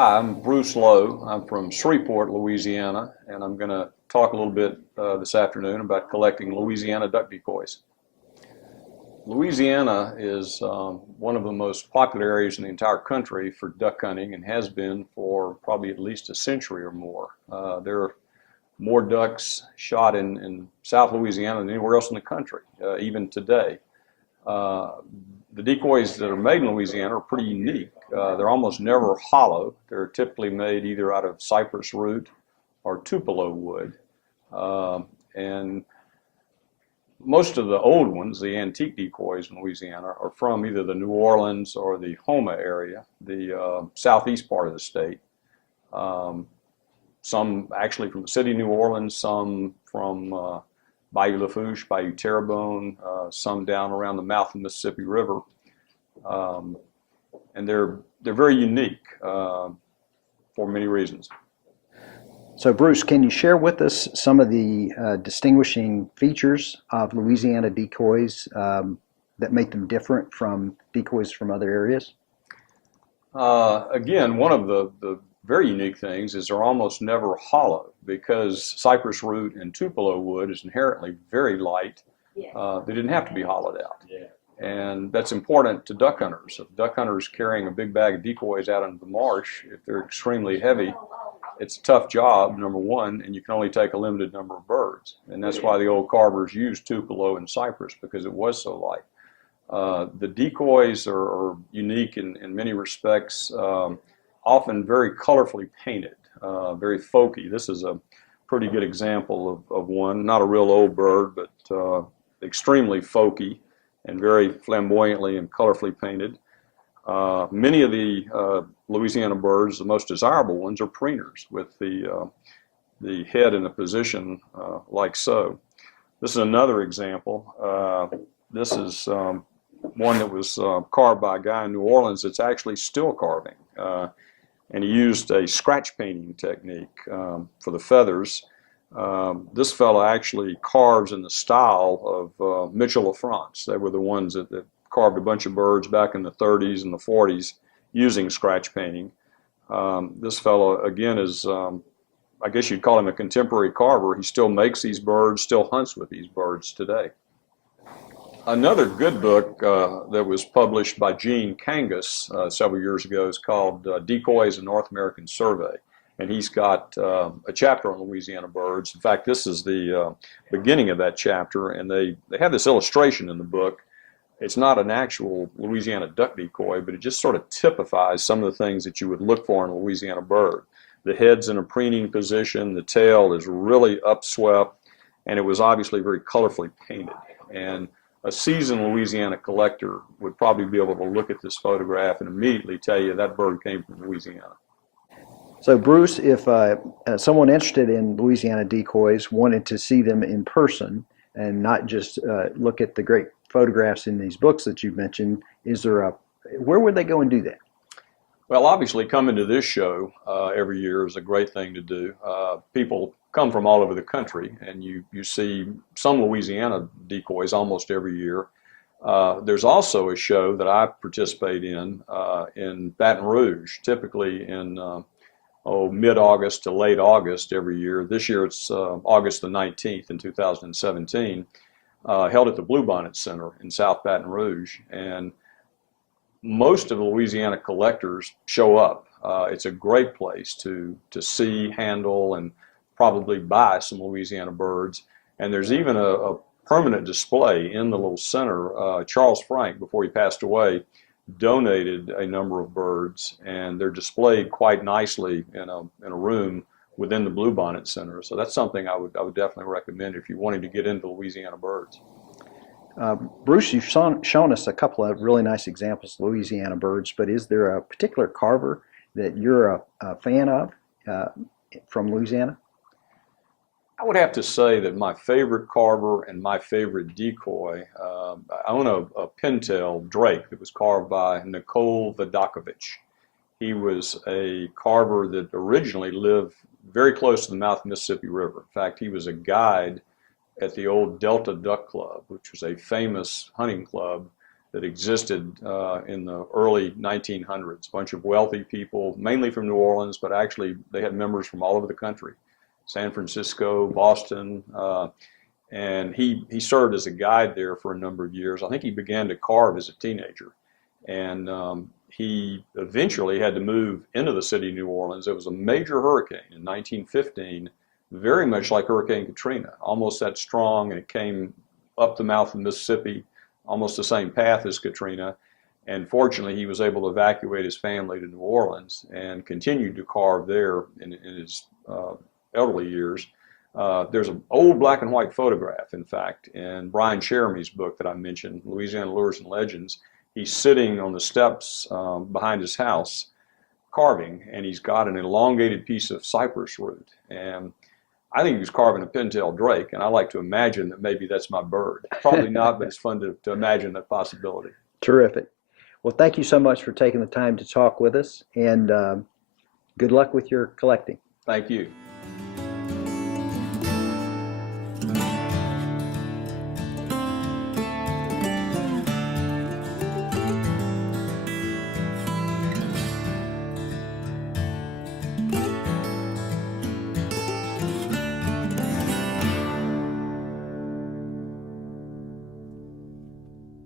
Hi, I'm Bruce Lowe. I'm from Shreveport, Louisiana, and I'm going to talk a little bit this afternoon about collecting Louisiana duck decoys. Louisiana is one of the most popular areas in the entire country for duck hunting and has been for probably at least a century or more. There are more ducks shot in South Louisiana than anywhere else in the country, even today. The decoys that are made in Louisiana are pretty unique. They're almost never hollow. They're typically made either out of cypress root or tupelo wood. And most of the old ones, the antique decoys in Louisiana, are from either the New Orleans or the Houma area, the southeast part of the state. Some actually from the city of New Orleans, some from Bayou Lafourche, Bayou Terrebonne, some down around the mouth of the Mississippi River. And they're very unique for many reasons. So Bruce, can you share with us some of the distinguishing features of Louisiana decoys that make them different from decoys from other areas? Again, one of the very unique things is they're almost never hollow because cypress root and tupelo wood is inherently very light. They didn't have to be hollowed out. And that's important to duck hunters. If duck hunters carrying a big bag of decoys out into the marsh, if they're extremely heavy, it's a tough job, number one, and you can only take a limited number of birds. And that's why the old carvers used tupelo and cypress, because it was so light. The decoys are unique in many respects, often very colorfully painted, very folky. This is a pretty good example of one, not a real old bird, but extremely folky and very flamboyantly and colorfully painted. Many of the Louisiana birds, the most desirable ones, are preeners with the head in a position like so. This is another example. This is one that was carved by a guy in New Orleans that's actually still carving. And he used a scratch painting technique for the feathers. This fellow actually carves in the style of Mitchell LaFrance. They were the ones that carved a bunch of birds back in the 30s and the 40s using scratch painting. This fellow, again, is, I guess you'd call him a contemporary carver. He still makes these birds, still hunts with these birds today. Another good book that was published by Gene Kangas several years ago is called Decoys: A North American Survey. And he's got a chapter on Louisiana birds. In fact, this is the beginning of that chapter, and they have this illustration in the book. It's not an actual Louisiana duck decoy, but it just sort of typifies some of the things that you would look for in a Louisiana bird. The head's in a preening position, the tail is really upswept, and it was obviously very colorfully painted. And a seasoned Louisiana collector would probably be able to look at this photograph and immediately tell you that bird came from Louisiana. So Bruce, if someone interested in Louisiana decoys wanted to see them in person and not just look at the great photographs in these books that you've mentioned, where would they go and do that? Well, obviously coming to this show every year is a great thing to do. People come from all over the country, and you see some Louisiana decoys almost every year. There's also a show that I participate in Baton Rouge, typically in mid-August to late August every year. This year it's August the 19th in 2017, held at the Bluebonnet Center in South Baton Rouge. And most of the Louisiana collectors show up. It's a great place to see, handle, and probably buy some Louisiana birds. And there's even a permanent display in the little center. Charles Frank, before he passed away, donated a number of birds, and they're displayed quite nicely in a room within the Bluebonnet Center. So that's something I would definitely recommend if you're wanting to get into Louisiana birds. Bruce, you've shown us a couple of really nice examples of Louisiana birds, but is there a particular carver that you're a fan of from Louisiana? I would have to say that my favorite carver and my favorite decoy, I own a pintail drake that was carved by Nicole Vidakovich. He was a carver that originally lived very close to the mouth of the Mississippi River. In fact, he was a guide at the old Delta Duck Club, which was a famous hunting club that existed in the early 1900s. A bunch of wealthy people, mainly from New Orleans, but actually they had members from all over the country, San Francisco, Boston, and he served as a guide there for a number of years. I think he began to carve as a teenager, and he eventually had to move into the city of New Orleans. It was a major hurricane in 1915, very much like Hurricane Katrina, almost that strong, and it came up the mouth of the Mississippi, almost the same path as Katrina. And fortunately, he was able to evacuate his family to New Orleans and continued to carve there in his elderly years. There's an old black and white photograph, in fact, in Brian Cheremy's book that I mentioned, Louisiana Lures and Legends. He's sitting on the steps behind his house carving, and he's got an elongated piece of cypress root. And I think he was carving a pintail drake, and I like to imagine that maybe that's my bird. Probably not, but it's fun to imagine that possibility. Terrific. Well, thank you so much for taking the time to talk with us, and good luck with your collecting. Thank you.